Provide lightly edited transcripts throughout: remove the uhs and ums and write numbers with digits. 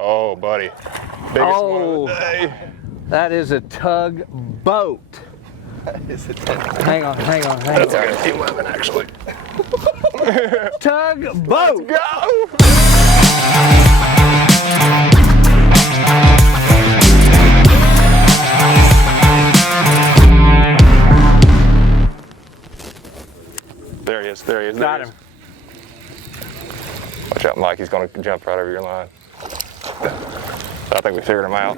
Oh, buddy. Biggest one of the day. That is a tugboat. That is a tugboat. Hang on. That's a good 11, actually. Tugboat. Let's go. There he is. Got him. Watch out, Mike. He's going to jump right over your line. I think we figured him out.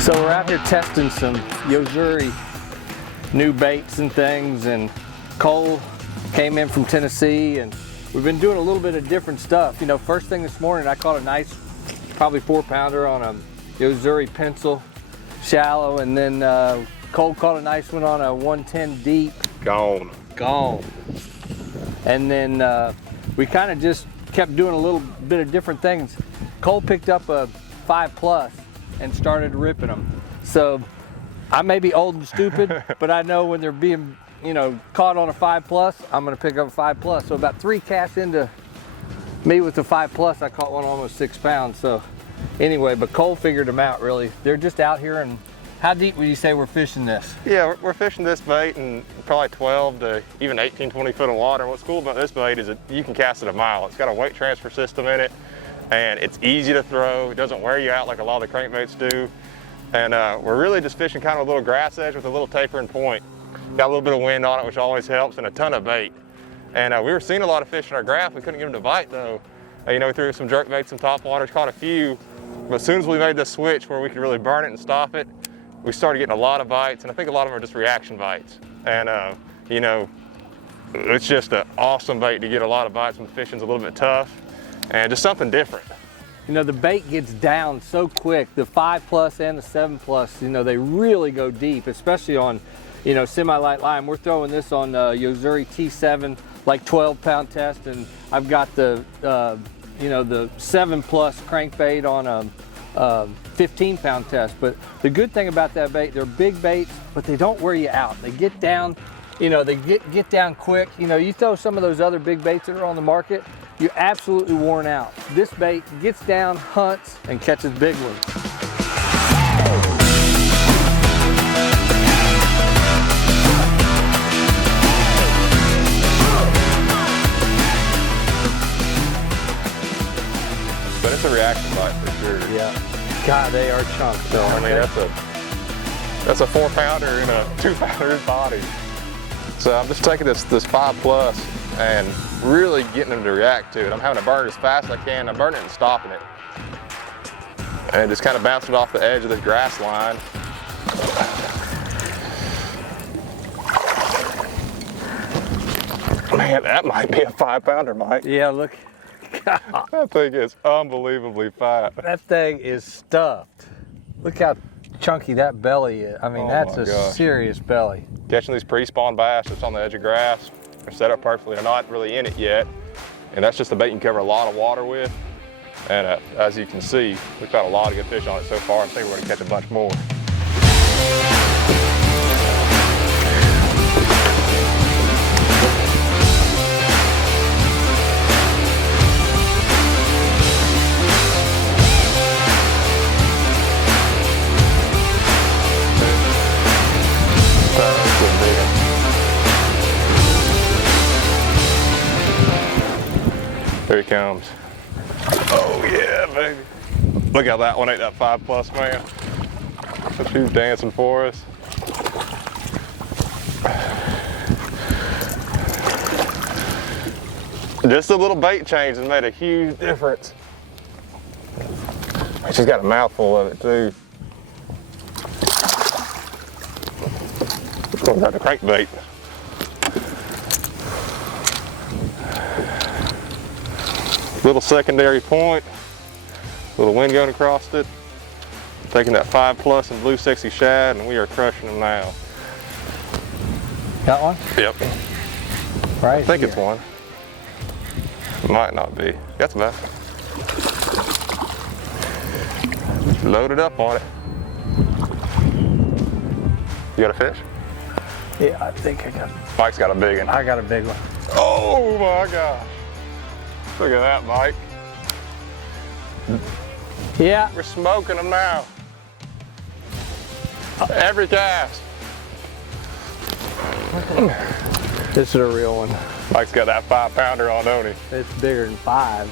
So we're out here testing some Yo-Zuri new baits and things, and Cole came in from Tennessee, and we've been doing a little bit of different stuff. You know, first thing this morning I caught a nice, probably 4-pounder on a Yo-Zuri pencil, shallow, and then Cole caught a nice one on a 110 deep. Gone. And then we kind of just kept doing a little bit of different things. Cole picked up a 5+ and started ripping them. So I may be old and stupid, but I know when they're being, caught on a 5+, I'm gonna pick up a 5+. So about 3 casts into me with the 5+, I caught one almost 6 pounds. So anyway, but Cole figured them out really. They're just out here. And how deep would you say we're fishing this? Yeah, we're fishing this bait in probably 12 to even 18, 20 foot of water. What's cool about this bait is that you can cast it a mile. It's got a weight transfer system in it, and it's easy to throw. It doesn't wear you out like a lot of the crankbaits do. And we're really just fishing kind of a little grass edge with a little tapering point. Got a little bit of wind on it, which always helps, and a ton of bait. And we were seeing a lot of fish in our graph. We couldn't get them to bite though. We threw some jerk baits, some top waters, caught a few. But as soon as we made the switch where we could really burn it and stop it, we started getting a lot of bites, and I think a lot of them are just reaction bites. And it's just an awesome bait to get a lot of bites when the fishing's a little bit tough, and just something different. The bait gets down so quick. The 5+ and the 7+, they really go deep, especially on, semi-light line. We're throwing this on Yo-Zuri T7, like 12-pound test, and I've got the, the 7+ crankbait on a 15-pound test. But the good thing about that bait, they're big baits, but they don't wear you out. They get down, they get down quick. You throw some of those other big baits that are on the market, you're absolutely worn out. This bait gets down, hunts, and catches big ones. But it's a reaction bite for sure. Yeah. God, they are chunks though. I mean, that's a 4-pounder in a 2-pounder's body. So I'm just taking this 5+ and really getting them to react to it. I'm having to burn it as fast as I can. I'm burning it and stopping it. And just kind of bouncing it off the edge of this grass line. Man, that might be a 5-pounder, Mike. Yeah, look. God. That thing is unbelievably fat. That thing is stuffed. Look how chunky that belly is. I mean, that's a serious belly. Catching these pre-spawn bass just on the edge of grass. They're set up perfectly. They're not really in it yet. And that's just a bait you can cover a lot of water with. And as you can see, we've got a lot of good fish on it so far. I think we're gonna catch a bunch more. There he comes. Oh yeah, baby. Look how that one ate that 5+, man. So she's dancing for us. Just a little bait change has made a huge difference. She's got a mouthful of it too. It's going to have the crankbait. Little secondary point, little wind going across it. Taking that 5+ and blue sexy shad, and we are crushing them now. Got one? Yep. Right. I think it's one. Might not be. That's about. Loaded up on it. You got a fish? Yeah, I think I got. Mike's got a big one. I got a big one. Oh my gosh. Look at that, Mike. Yeah. We're smoking them now. Every cast. This is a real one. Mike's got that 5-pounder on, don't he? It's bigger than 5.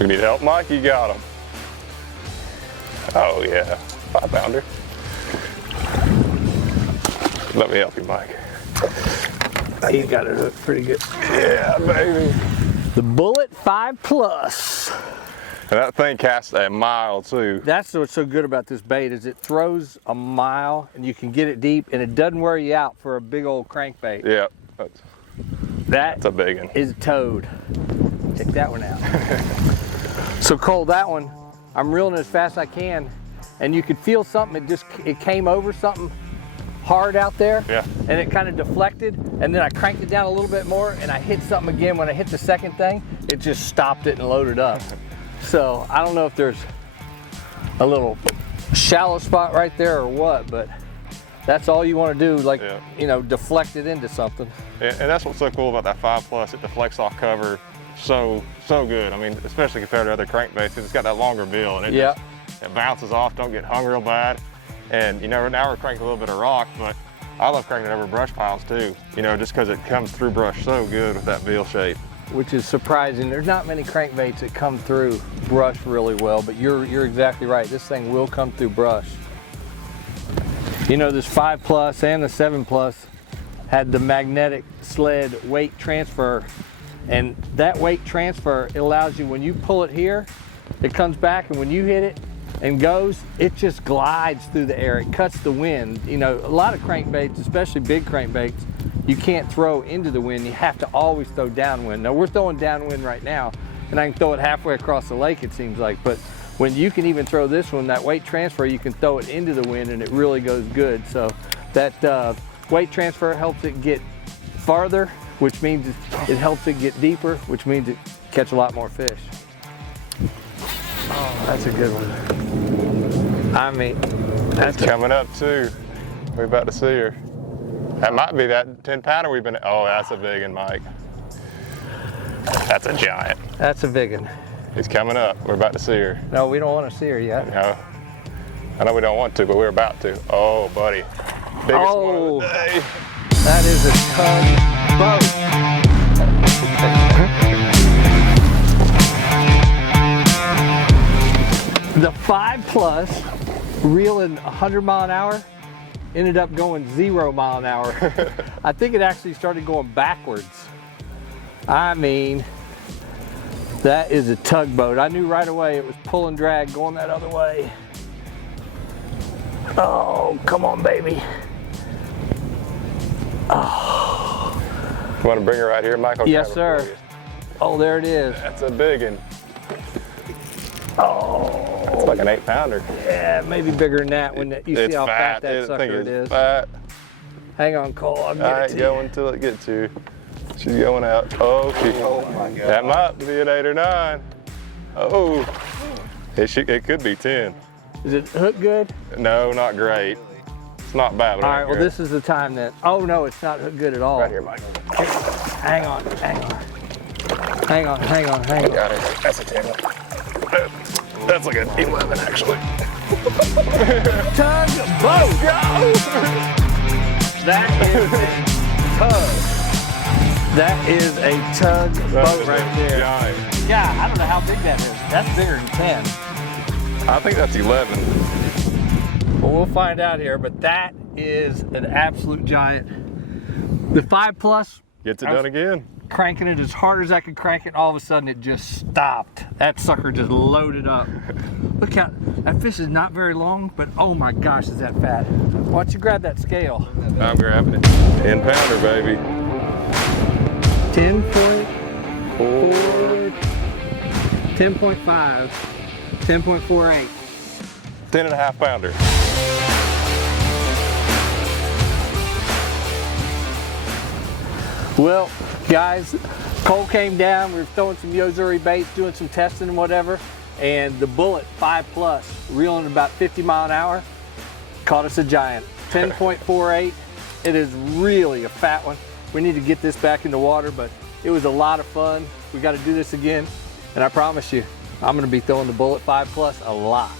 You need help, Mike? You got him. Oh yeah, 5-pounder. Let me help you, Mike. You got it hooked pretty good. Yeah, baby. The Bullet 5 Plus. And that thing casts a mile too. That's what's so good about this bait is it throws a mile and you can get it deep and it doesn't wear you out for a big old crankbait. Yeah, That's a big one. Is a toad. Check that one out. So Cole, that one, I'm reeling it as fast as I can and you could feel something, it came over something hard out there. Yeah. And it kind of deflected and then I cranked it down a little bit more and I hit something again. When I hit the second thing, it just stopped it and loaded up. So I don't know if there's a little shallow spot right there or what, but that's all you want to do, like, you know, deflect it into something. And that's what's so cool about that 5 Plus. It deflects off cover so good. I mean, especially compared to other crankbaits, because it's got that longer bill and it bounces off, don't get hung real bad. And you know, now we're cranking a little bit of rock, but I love cranking it over brush piles too, you know, just because it comes through brush so good with that bill shape. Which is surprising. There's not many crankbaits that come through brush really well, but you're exactly right. This thing will come through brush. You know, this 5 Plus and the 7 Plus had the magnetic sled weight transfer, and that weight transfer, it allows you, when you pull it here, it comes back, and when you hit it and goes, it just glides through the air. It cuts the wind. You know, a lot of crankbaits, especially big crankbaits, you can't throw into the wind. You have to always throw downwind. Now we're throwing downwind right now, and I can throw it halfway across the lake, it seems like. But when you can even throw this one, that weight transfer, you can throw it into the wind and it really goes good. So that weight transfer helps it get farther, which means it helps it get deeper, which means it catch a lot more fish. Oh, that's a good one. I mean, that's coming up too. We're about to see her. That might be that 10-pounder we've been, oh, that's a big one, Mike. That's a giant. That's a big one. He's coming up. We're about to see her. No, we don't want to see her yet. No. I know we don't want to, but we're about to. Oh, buddy. Biggest one of the day. That is a tug boat. The 5 Plus, reeling 100 mile an hour, ended up going 0 mile an hour. I think it actually started going backwards. I mean, that is a tugboat. I knew right away it was pull and drag going that other way. Oh, come on, baby. Oh. You want to bring her right here, Michael? Yes, sir. Oh, there it is. That's a big one. Oh. It's like an 8-pounder. Yeah, maybe bigger than that when you see how fat that sucker is. Fat. Hang on, Cole. I'll get I it ain't to going till it gets you. She's going out. Oh, my God. That might be an 8 or 9. Oh, it could be 10. Is it hook good? No, not great. It's not bad. All right, well, this is the time that, oh no, it's not hook good at all. Right here, Mike. Hang on. Hang on. Got it. That's a 10. That's like an 11, actually. Tug boat! Go! That is a tug. That is a tug boat right there. Giant. Yeah, I don't know how big that is. That's bigger than 10. I think that's 11. Well, we'll find out here, but that is an absolute giant. The 5 Plus Gets it done again. Cranking it as hard as I could crank it, and all of a sudden it just stopped. That sucker just loaded up. Look how, that fish is not very long, but oh my gosh, is that fat. Why don't you grab that scale? I'm grabbing it. 10-pounder, baby. 10.4, 10.5, 10.48. 10.5-pounder. Well, guys, Cole came down. We were throwing some Yo-Zuri baits, doing some testing and whatever, and the Bullet 5 Plus, reeling about 50 mile an hour, caught us a giant. 10.48. It is really a fat one. We need to get this back in the water, but it was a lot of fun. We got to do this again, and I promise you, I'm going to be throwing the Bullet 5 Plus a lot.